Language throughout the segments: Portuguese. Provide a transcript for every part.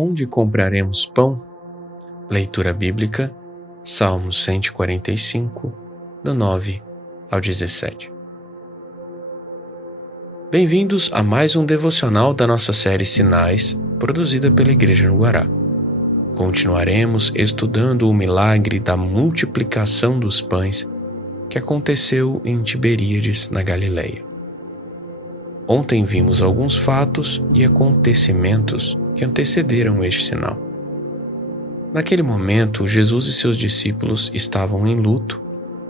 Onde compraremos pão? Leitura bíblica, Salmos 145, do 9 ao 17. Bem-vindos a mais um devocional da nossa série Sinais, produzida pela Igreja no Guará. Continuaremos estudando o milagre da multiplicação dos pães que aconteceu em Tiberíades, na Galileia. Ontem vimos alguns fatos e acontecimentos que antecederam este sinal. Naquele momento, Jesus e seus discípulos estavam em luto,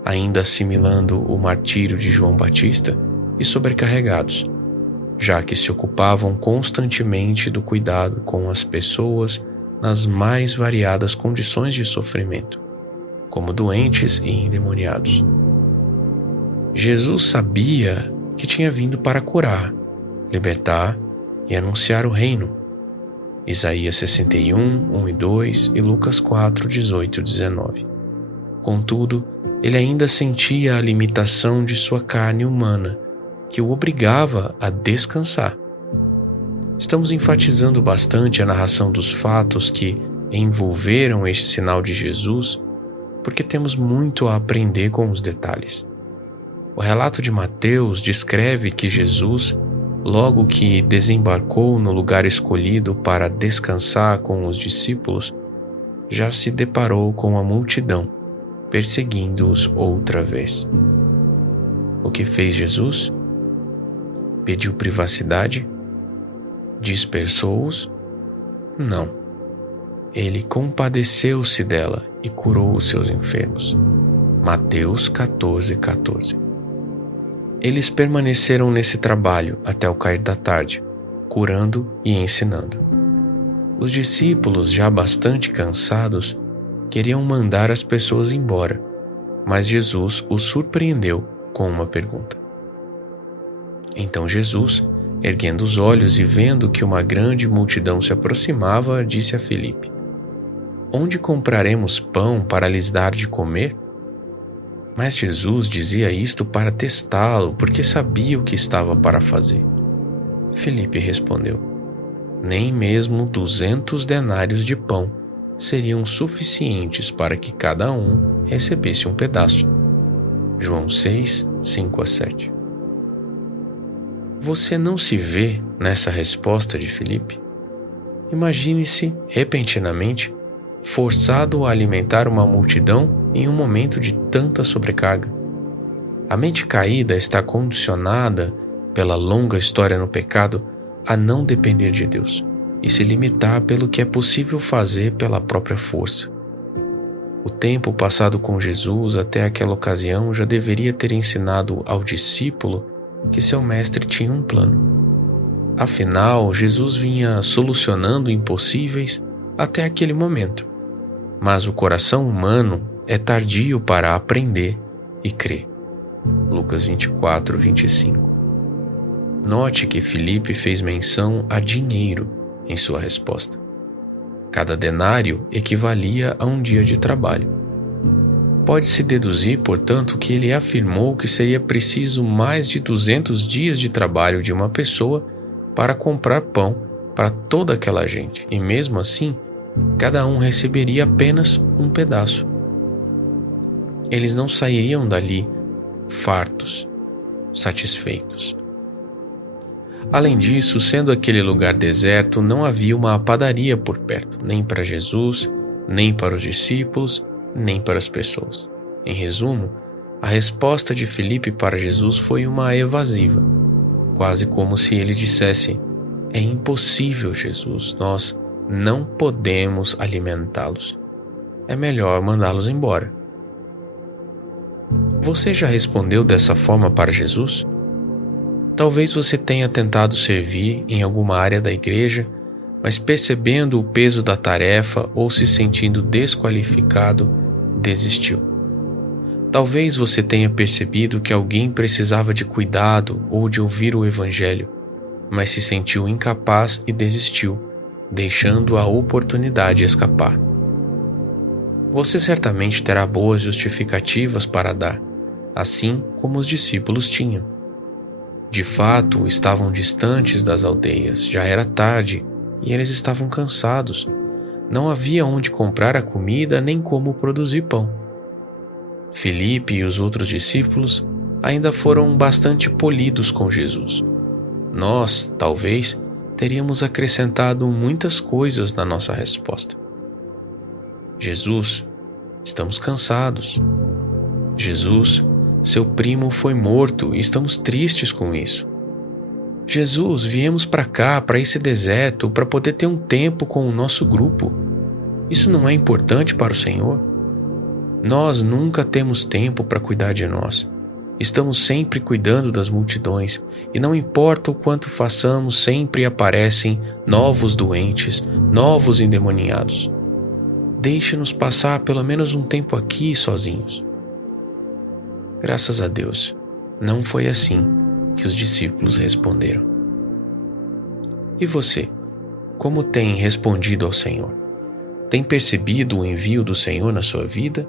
ainda assimilando o martírio de João Batista e sobrecarregados, já que se ocupavam constantemente do cuidado com as pessoas nas mais variadas condições de sofrimento, como doentes e endemoniados. Jesus sabia que tinha vindo para curar, libertar e anunciar o reino. Isaías 61, 1 e 2 e Lucas 4, 18 e 19. Contudo, ele ainda sentia a limitação de sua carne humana, que o obrigava a descansar. Estamos enfatizando bastante a narração dos fatos que envolveram este sinal de Jesus, porque temos muito a aprender com os detalhes. O relato de Mateus descreve que Jesus, logo que desembarcou no lugar escolhido para descansar com os discípulos, já se deparou com a multidão, perseguindo-os outra vez. O que fez Jesus? Pediu privacidade? Dispersou-os? Não. Ele compadeceu-se dela e curou os seus enfermos. Mateus 14, 14. Eles permaneceram nesse trabalho até o cair da tarde, curando e ensinando. Os discípulos, já bastante cansados, queriam mandar as pessoas embora, mas Jesus os surpreendeu com uma pergunta. Então Jesus, erguendo os olhos e vendo que uma grande multidão se aproximava, disse a Filipe: "Onde compraremos pão para lhes dar de comer?" Mas Jesus dizia isto para testá-lo, porque sabia o que estava para fazer. Filipe respondeu: "Nem mesmo 200 denários de pão seriam suficientes para que cada um recebesse um pedaço." João 6, 5 a 7. Você não se vê nessa resposta de Filipe? Imagine-se, repentinamente, forçado a alimentar uma multidão em um momento de tanta sobrecarga. A mente caída está condicionada, pela longa história no pecado, a não depender de Deus e se limitar pelo que é possível fazer pela própria força. O tempo passado com Jesus até aquela ocasião já deveria ter ensinado ao discípulo que seu mestre tinha um plano. Afinal, Jesus vinha solucionando impossíveis até aquele momento, mas o coração humano é tardio para aprender e crer. Lucas 24, 25. Note que Filipe fez menção a dinheiro em sua resposta. Cada denário equivalia a um dia de trabalho. Pode-se deduzir, portanto, que ele afirmou que seria preciso mais de 200 dias de trabalho de uma pessoa para comprar pão para toda aquela gente, e mesmo assim, cada um receberia apenas um pedaço. Eles não sairiam dali fartos, satisfeitos. Além disso, sendo aquele lugar deserto, não havia uma padaria por perto, nem para Jesus, nem para os discípulos, nem para as pessoas. Em resumo, a resposta de Filipe para Jesus foi uma evasiva, quase como se ele dissesse: "É impossível, Jesus, nós não podemos alimentá-los. É melhor mandá-los embora." Você já respondeu dessa forma para Jesus? Talvez você tenha tentado servir em alguma área da igreja, mas percebendo o peso da tarefa ou se sentindo desqualificado, desistiu. Talvez você tenha percebido que alguém precisava de cuidado ou de ouvir o Evangelho, mas se sentiu incapaz e desistiu, deixando a oportunidade escapar. Você certamente terá boas justificativas para dar, assim como os discípulos tinham. De fato, estavam distantes das aldeias, já era tarde e eles estavam cansados. Não havia onde comprar a comida nem como produzir pão. Filipe e os outros discípulos ainda foram bastante polidos com Jesus. Nós, talvez, teríamos acrescentado muitas coisas na nossa resposta. Jesus, estamos cansados. Jesus, seu primo foi morto e estamos tristes com isso. Jesus, viemos para cá, para esse deserto, para poder ter um tempo com o nosso grupo. Isso não é importante para o Senhor? Nós nunca temos tempo para cuidar de nós. Estamos sempre cuidando das multidões, e não importa o quanto façamos, sempre aparecem novos doentes, novos endemoniados. Deixe-nos passar pelo menos um tempo aqui sozinhos. Graças a Deus, não foi assim que os discípulos responderam. E você, como tem respondido ao Senhor? Tem percebido o envio do Senhor na sua vida?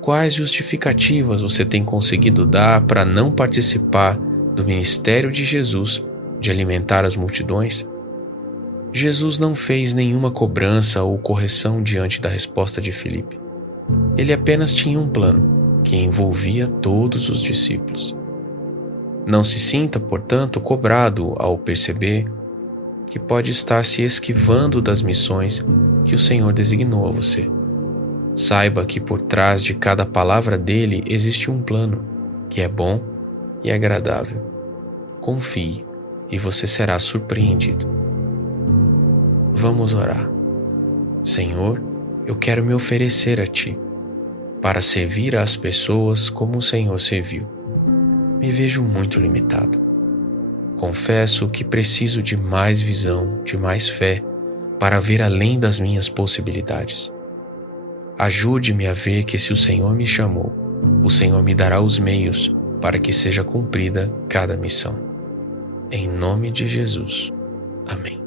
Quais justificativas você tem conseguido dar para não participar do ministério de Jesus de alimentar as multidões? Jesus não fez nenhuma cobrança ou correção diante da resposta de Filipe. Ele apenas tinha um plano que envolvia todos os discípulos. Não se sinta, portanto, cobrado ao perceber que pode estar se esquivando das missões que o Senhor designou a você. Saiba que por trás de cada palavra dele existe um plano que é bom e agradável. Confie e você será surpreendido. Vamos orar. Senhor, eu quero me oferecer a Ti para servir às pessoas como o Senhor serviu. Me vejo muito limitado. Confesso que preciso de mais visão, de mais fé, para ver além das minhas possibilidades. Ajude-me a ver que se o Senhor me chamou, o Senhor me dará os meios para que seja cumprida cada missão. Em nome de Jesus. Amém.